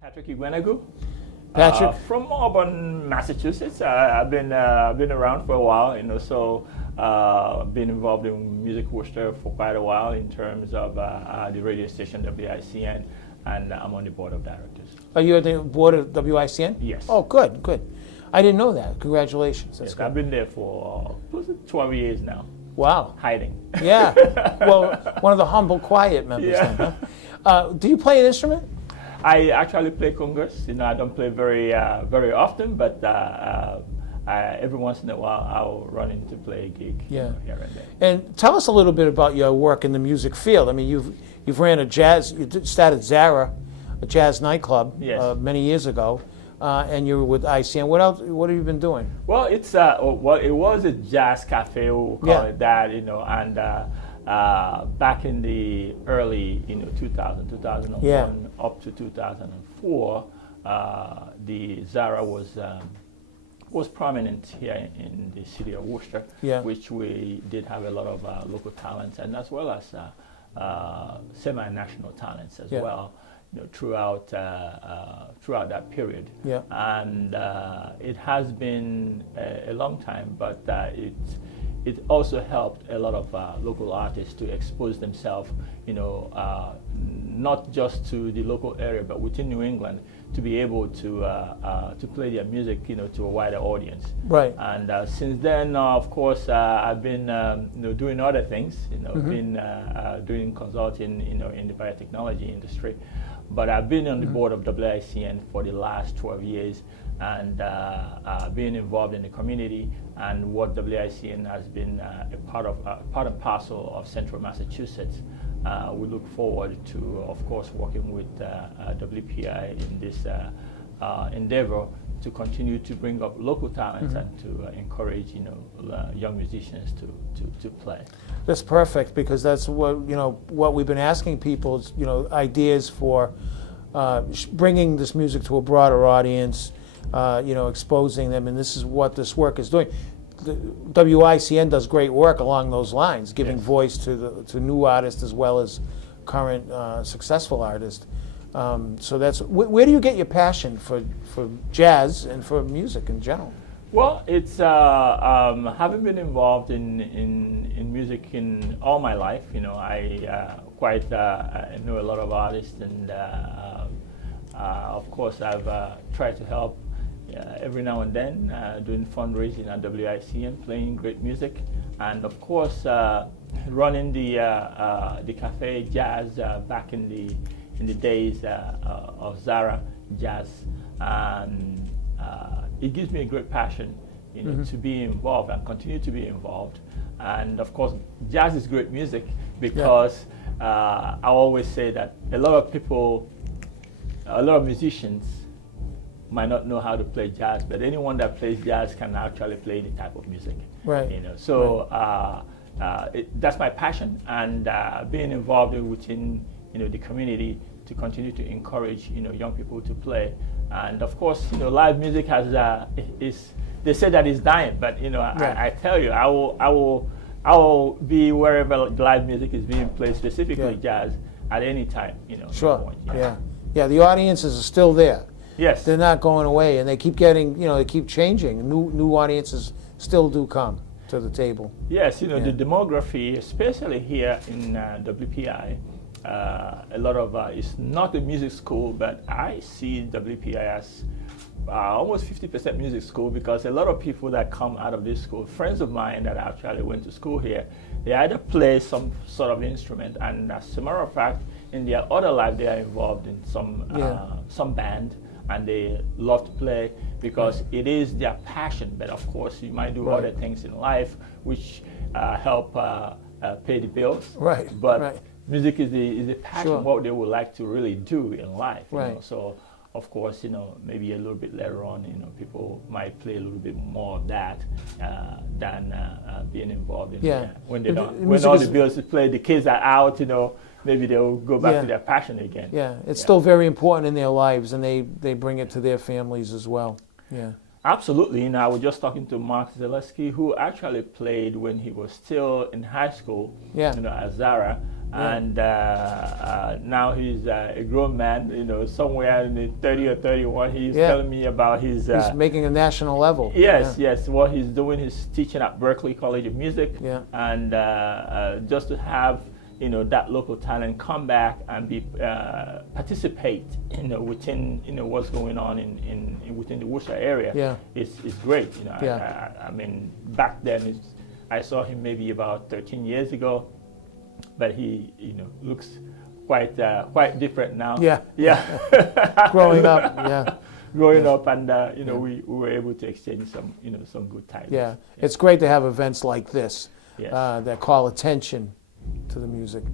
Patrick Igwenagu, Patrick? from Auburn, Massachusetts. I've been around for a while, so been involved in Music Worcester for quite a while in terms of the radio station WICN, and I'm on the board of directors. Are you on the board of WICN? Yes. Oh, good, good. I didn't know that. Congratulations. That's Yes, good. I've been there for close to 12 years now, Wow. hiding. Yeah. Well, one of the humble, quiet members. Yeah. Then, huh? Do you play an instrument? I actually play congas. I don't play very often, but every once in a while I'll run in to play a gig Yeah. here and there. And tell us a little bit about your work in the music field. I mean, you've ran a jazz. You started Zara, a jazz nightclub, Yes. many years ago, and you were with ICN. What else? What have you been doing? Well, it was a jazz cafe, we'll call Yeah. it that, and back in the early 2001 Yeah. up to 2004, the Zara was prominent here in the city of Worcester, Yeah. which we did have a lot of local talents, and as well as semi-national talents as Yeah. well. Throughout that period, Yeah. and it has been a long time, but it also helped a lot of local artists to expose themselves, not just to the local area, but within New England, to be able to play their music, to a wider audience. Right. And since then, of course, I've been doing other things. Been doing consulting, in the biotechnology industry. But I've been on the board of WICN for the last 12 years, and being involved in the community, and what WICN has been a part and parcel of Central Massachusetts. We look forward to, of course, working with WPI in this endeavor to continue to bring up local talents and to encourage, young musicians to play. That's perfect, because that's what we've been asking people is, ideas for bringing this music to a broader audience, exposing them, and this is what this work is doing. The WICN does great work along those lines, giving Yes. voice to new artists as well as current successful artists. So that's where do you get your passion for jazz and for music in general? Well, it's having been involved in music in all my life. I know a lot of artists, and of course I've tried to help every now and then doing fundraising at WICN, playing great music, and of course running the cafe jazz back in the days of Zara Jazz. And it gives me a great passion, to be involved and continue to be involved. And of course, jazz is great music because I always say that a lot of musicians might not know how to play jazz, but anyone that plays jazz can actually play any type of music. Right. So that's my passion, and being involved within the community to continue to encourage young people to play. And of course, live music they say that it's dying, but I tell you, I will be wherever live music is being played, specifically jazz, at any time. Sure. Point. Yeah. The audiences are still there. Yes. They're not going away, and they keep getting, they keep changing. New audiences still do come to the table. Yes, the demography, especially here in WPI, a lot of it's not a music school, but I see WPI as almost 50% music school, because a lot of people that come out of this school, friends of mine that actually went to school here, they either play some sort of instrument, and as a matter of fact, in their other life, they are involved in some band, and they love to play because it is their passion. But of course, you might do other things in life which help pay the bills. Right. But music is the passion, what they would like to really do in life. So of course, maybe a little bit later on, people might play a little bit more of that than being involved in when all the bills is played, the kids are out, maybe they'll go back to their passion again. Yeah, it's still very important in their lives, and they bring it to their families as well. Yeah. Absolutely. I was just talking to Mark Zaleski, who actually played when he was still in high school, at Zara, and now he's a grown man. You know, somewhere in the 30 or 31. He's telling me about his. He's making a national level. Yes, yes. What he's doing is teaching at Berkeley College of Music, and just to have that local talent come back and be participate within what's going on in within the Worcester area is great. I mean, back then I saw him maybe about 13 years ago, but he looks quite different now. Growing up. Growing up, and we were able to exchange some good times. It's great to have events like this that call attention to the music.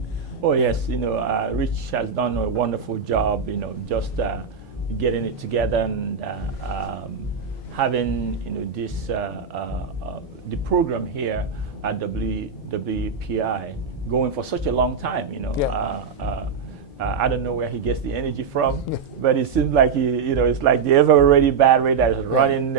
Oh yes, Rich has done a wonderful job, just getting it together and having this the program here at WPI going for such a long time. I don't know where he gets the energy from, but it seems like it's like the ever-ready battery that is running.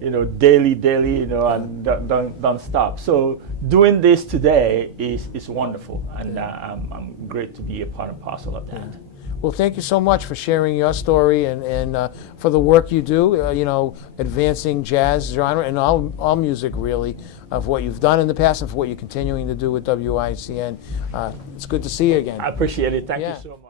Daily, and don't stop. So doing this today is wonderful, and I'm great to be a part and parcel of that. Well, thank you so much for sharing your story and for the work you do, advancing jazz genre and all music really, of what you've done in the past and for what you're continuing to do with WICN. It's good to see you again. I appreciate it. Thank you so much.